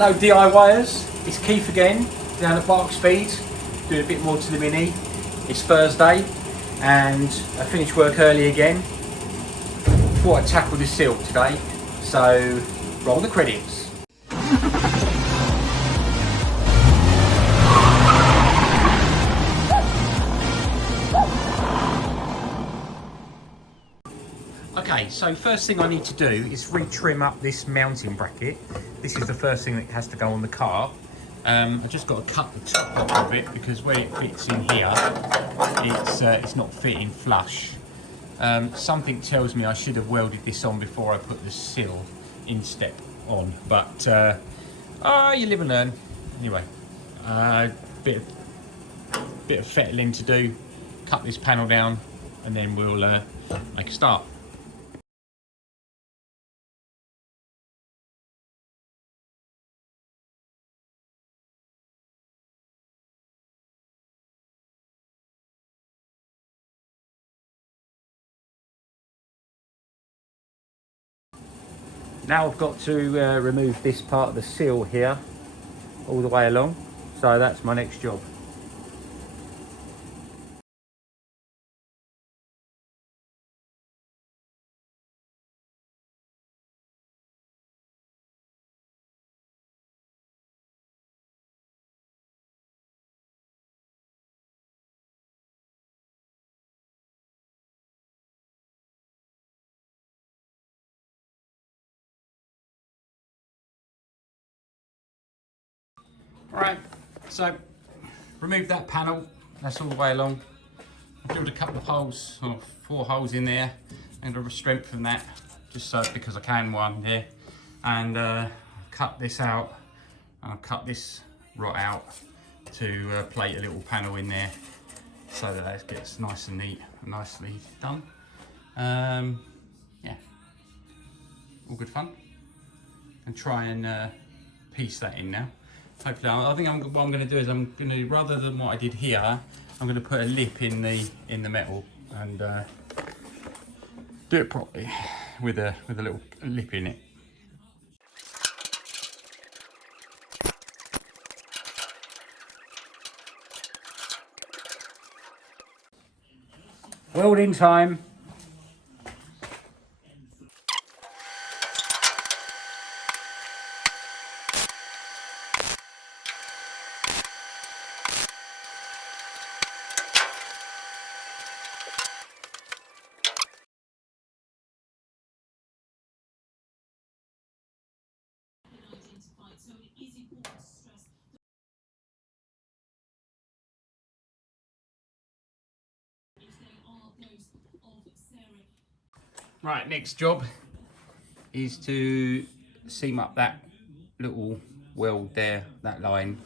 Hello DIYers, it's Keith again, down at Bark Speed, doing a bit more to the Mini. It's Thursday and I finished work early again. Thought I'd tackle the seal today, so roll the credits. Okay, so first thing I need to do is retrim up this mounting bracket. This is the first thing that has to go on the car. I just got to cut the top off of it because where it fits in here, it's not fitting flush. Something tells me I should have welded this on before I put the sill instep on, but you live and learn. Anyway, bit of fettling to do. Cut this panel down, and then we'll make a start. Now I've got to remove this part of the seal here all the way along, so that's my next job. Alright, so remove that panel, that's all the way along. I drilled a couple of holes, or 4 holes in there, and I'll strengthen that, just so because I can one there. And cut this out, and I'll cut this right out to plate a little panel in there, so that it gets nice and neat and nicely done. Yeah, all good fun. And try and piece that in now. Hopefully, I think what I'm going to do is I'm going to, rather than what I did here, I'm going to put a lip in the metal and do it properly with a little lip in it. Welding time. Right, next job is to seam up that little weld there, that line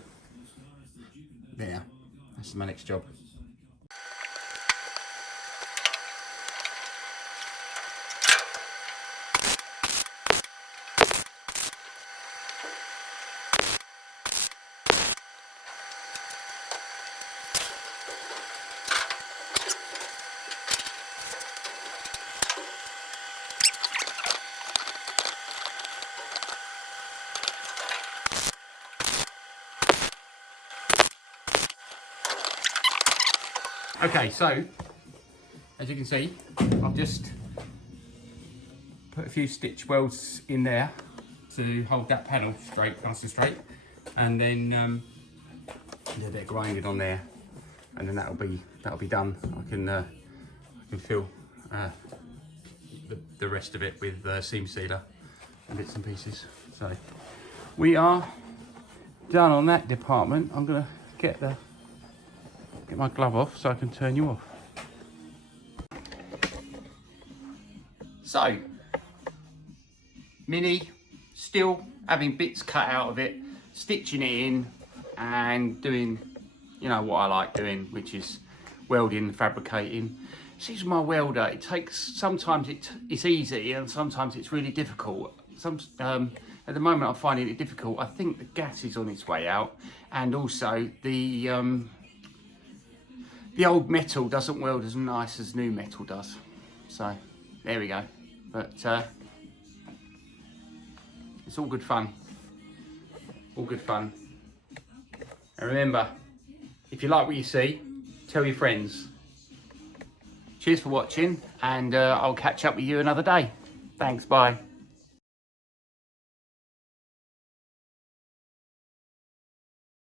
there. That's my next job. Okay, so as you can see, I've just put a few stitch welds in there to hold that panel straight, nice and straight, and then do a bit of grinding on there, and then that'll be done. I can fill the rest of it with seam sealer and bits and pieces. So we are done on that department. I'm gonna get my glove off so I can turn you off. So, Mini, still having bits cut out of it, stitching it in and doing, you know, what I like doing, which is welding, fabricating. See, with my welder, it takes, sometimes it's easy and sometimes it's really difficult. At the moment I'm finding it difficult. I think the gas is on its way out, and also the old metal doesn't weld as nice as new metal does. So there we go. But it's all good fun. All good fun. And remember, if you like what you see, tell your friends. Cheers for watching, and I'll catch up with you another day. Thanks, bye.